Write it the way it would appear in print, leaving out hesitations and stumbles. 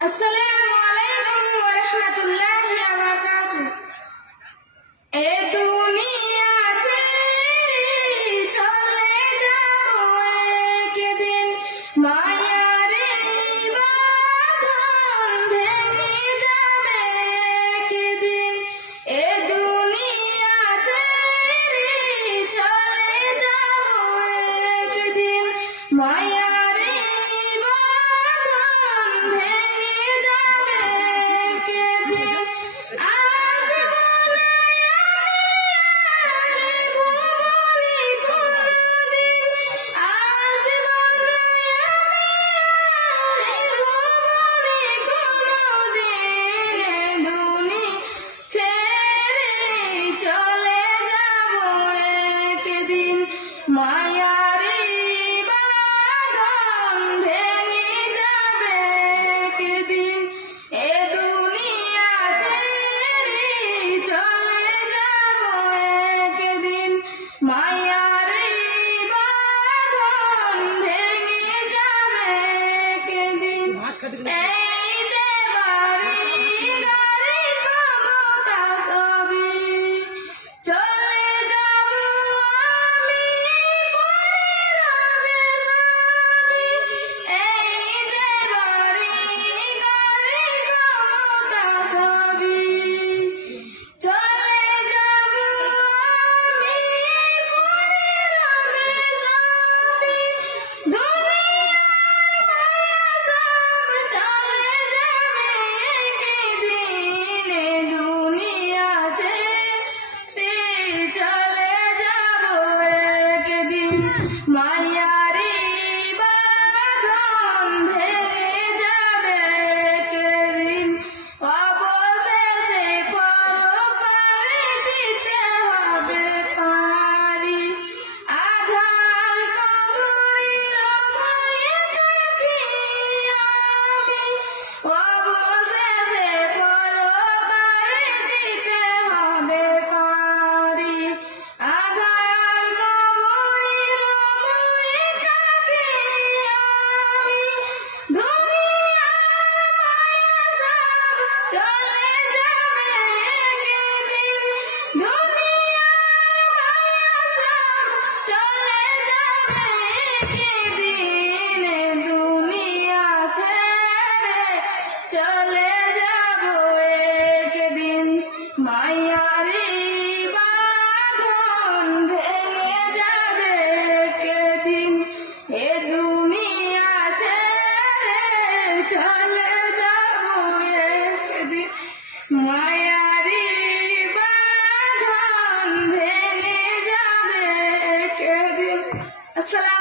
আসসালামু আলাইকুম ওয়া রাহমাতুল্লাহি ওয়া বারাকাতুহু। এ দুনিয়া ছেড়ে চলে যাব একদিন, মায়ার বাঁধন ভেঙে যাবে একদিন। এ দুনিয়া ছেড়ে চলে যাব একদিন, মায়ার মায়ারে বাঁধন ভেঙে যাবে একদিন। এ দুনিয়া ছেড়ে চলে যাব একদিন, মায়ারে বাঁধন ভেঙে যাবে একদিন। এই যে বাড়ি গাড়ি ক্ষমতা সবই চলে যাব আমি, মায়ারে বাঁধন ভেঙে যাবে একদিন। অবশেষে পরপারে দিতে হবে পারি, আধার কবরের ভয়ে থাকি আমি। অবশেষে পরপারে দিতে হবে পারি, আধার কবরের ভয়ে থাকি আমি। দুনিয়ার মায়া সব চলে যাবে একদিন, দুনিয়ার মায়া সব চলে যাবে একদিন। দুনিয়া ছেড়ে চলে যাব একদিন, মায়ারে বাঁধন ভেঙে যাবে একদিন। এ দুনিয়া ছেড়ে চলে যাব একদিন, মায়ারে বাঁধন ভেঙে যাবে একদিন। আসসালাম।